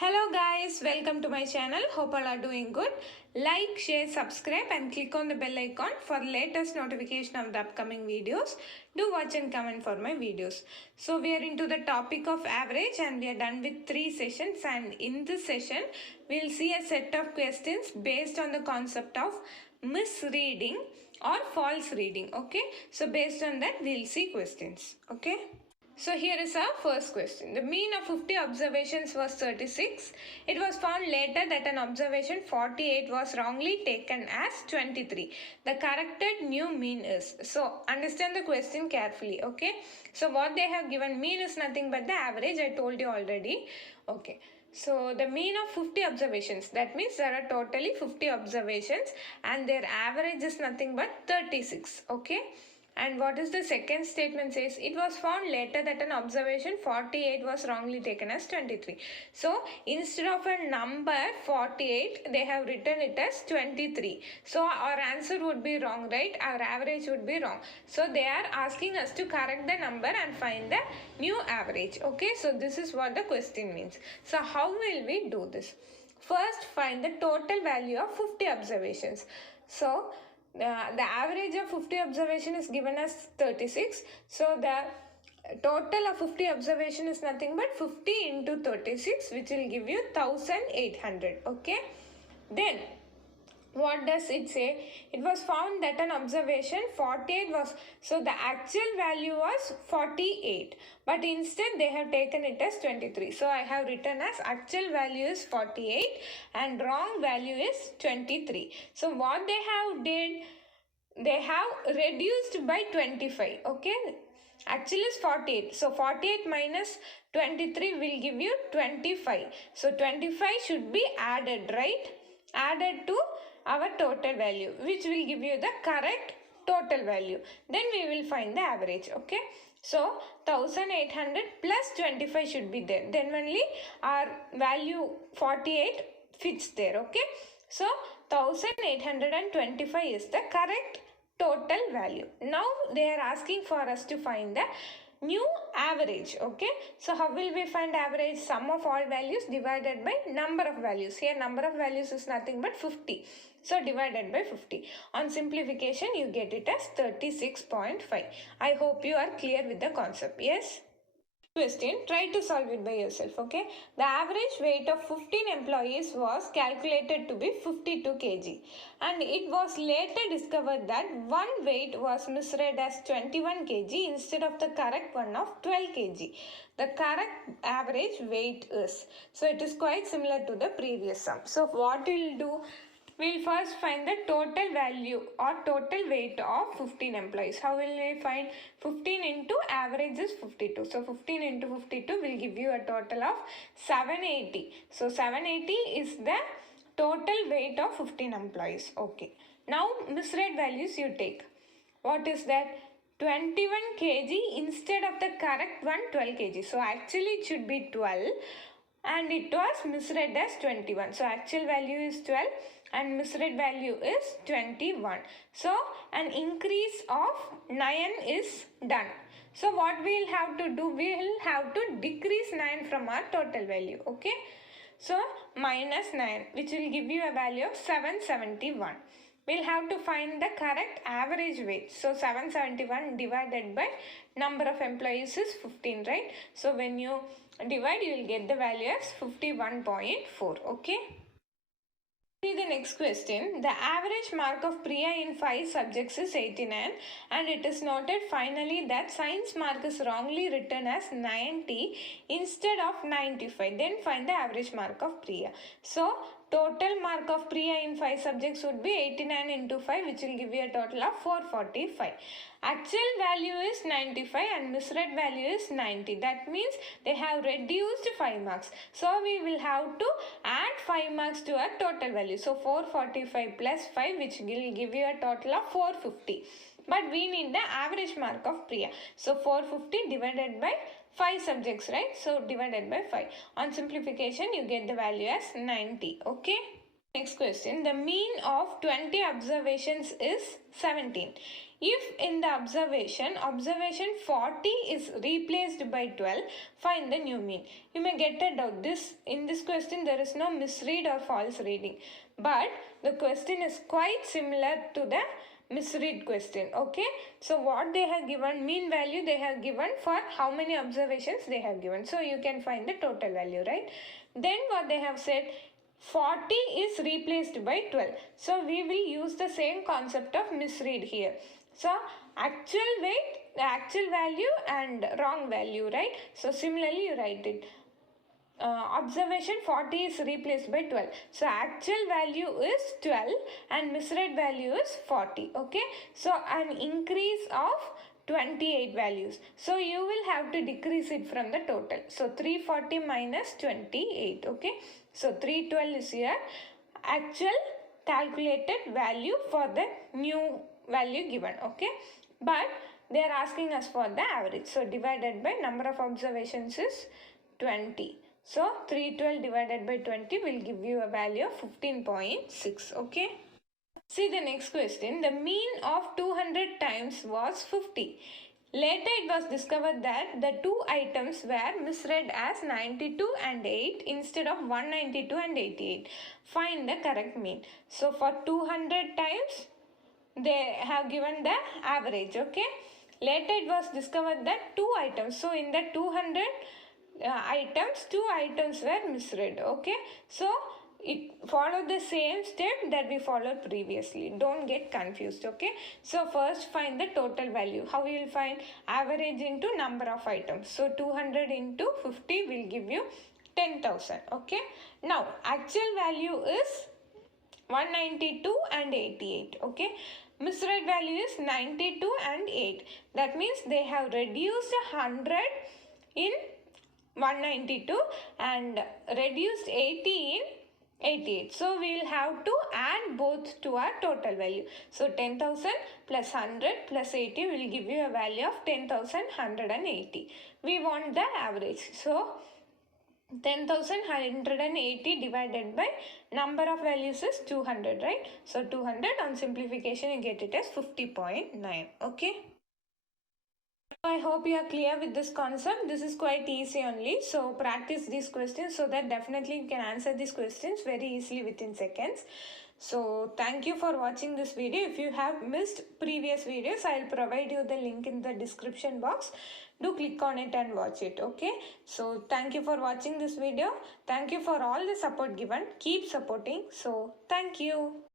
Hello guys, welcome to my channel. Hope all are doing good. Like, share, subscribe and click on the bell icon for latest notification of the upcoming videos. Do watch and comment for my videos. So we are into the topic of average and we are done with 3 sessions, and in this session we will see a set of questions based on the concept of misreading or false reading. Okay, so based on that we will see questions. Okay. So here is our first question. The mean of 50 observations was 36. It was found later that an observation 48 was wrongly taken as 23. The corrected new mean is. So understand the question carefully. Okay. So what they have given, mean is nothing but the average. I told you already. Okay. So the mean of 50 observations, that means there are totally 50 observations and their average is nothing but 36. Okay. And what is the second statement says? It was found later that an observation 48 was wrongly taken as 23. So instead of a number 48, they have written it as 23. So our answer would be wrong, right? Our average would be wrong. So they are asking us to correct the number and find the new average. Okay, so this is what the question means. So how will we do this? First, find the total value of 50 observations. So the average of 50 observation is given as 36. So the total of 50 observation is nothing but 50 into 36, which will give you 1800. Okay. Then what does it say? It was found that an observation 48 was, so the actual value was 48, but instead they have taken it as 23. So I have written as actual value is 48 and wrong value is 23. So what they have did, they have reduced by 25. Okay, actually is 48. So 48 minus 23 will give you 25. So 25 should be added, right? Added to our total value, which will give you the correct total value. Then we will find the average. Okay. So 1800 plus 25 should be there. Then only our value 48 fits there. Okay. So 1825 is the correct total value. Now they are asking for us to find the new average. Okay, so how will we find average? Sum of all values divided by number of values. Here number of values is nothing but 50. So divided by 50. On simplification you get it as 36.5. I hope you are clear with the concept. Yes. Question, try to solve it by yourself. Okay, the average weight of 15 employees was calculated to be 52 kg, and it was later discovered that one weight was misread as 21 kg instead of the correct one of 12 kg. The correct average weight is, so it is quite similar to the previous sum. So what we'll do, we'll first find the total value or total weight of 15 employees. How will we find? 15 into average is 52. So 15 into 52 will give you a total of 780. So 780 is the total weight of 15 employees. Okay. Now misread values you take. What is that? 21 kg instead of the correct one 12 kg. So actually it should be 12 and it was misread as 21. So actual value is 12 and misread value is 21. So an increase of 9 is done. So what we will have to do, we will have to decrease 9 from our total value. Okay. So minus 9, which will give you a value of 771. We'll have to find the correct average weight. So 771 divided by number of employees is 15, right? So when you divide, you will get the value as 51.4. Okay. See the next question. The average mark of Priya in 5 subjects is 89, and it is noted finally that science mark is wrongly written as 90 instead of 95. Then find the average mark of Priya. So total mark of Priya in 5 subjects would be 89 into 5, which will give you a total of 445. Actual value is 95 and misread value is 90. That means they have reduced 5 marks. So we will have to add 5 marks to our total value. So 445 plus 5, which will give you a total of 450. But we need the average mark of Priya. So 450 divided by 5 subjects, right? So divided by 5. On simplification, you get the value as 90. Okay. Next question, the mean of 20 observations is 17. If in the observation 40 is replaced by 12, find the new mean. You may get a doubt. In this question there is no misread or false reading, but the question is quite similar to the misread question. Okay, so what they have given, mean value they have given for how many observations they have given, so you can find the total value, right? Then what they have said, 40 is replaced by 12. So we will use the same concept of misread here. So actual weight, the actual value and wrong value, right? So similarly you write it. Observation 40 is replaced by 12. So actual value is 12 and misread value is 40. Okay. So an increase of 28 values. So you will have to decrease it from the total. So 340 minus 28. Okay. So 312 is here. Actual calculated value for the new value given. Okay. But they are asking us for the average. So divided by number of observations is 20. So 312 divided by 20 will give you a value of 15.6. Okay. See the next question. The mean of 200 times was 50. Later it was discovered that the two items were misread as 92 and 8 instead of 192 and 88. Find the correct mean. So for 200 times they have given the average. Okay. Later it was discovered that two items. So in the 200 items, two items were misread. Okay, so it followed the same step that we followed previously. Don't get confused. Okay, so first find the total value. How we will find? Average into number of items. So 200 into 50 will give you 10,000. Okay, now actual value is 192 and 88. Okay, misread value is 92 and 8. That means they have reduced 100 in 192 and reduced 80 in 88. So we will have to add both to our total value. So 10,000 plus 100 plus 80 will give you a value of 10,180. We want the average. So 10,180 divided by number of values is 200, right? So 200 on simplification you get it as 50.9. Okay. I hope you are clear with this concept. This is quite easy only. So practice these questions so that definitely you can answer these questions very easily within seconds. So thank you for watching this video. If you have missed previous videos, I will provide you the link in the description box. Do click on it and watch it. Okay. So thank you for watching this video. Thank you for all the support given. Keep supporting. So thank you.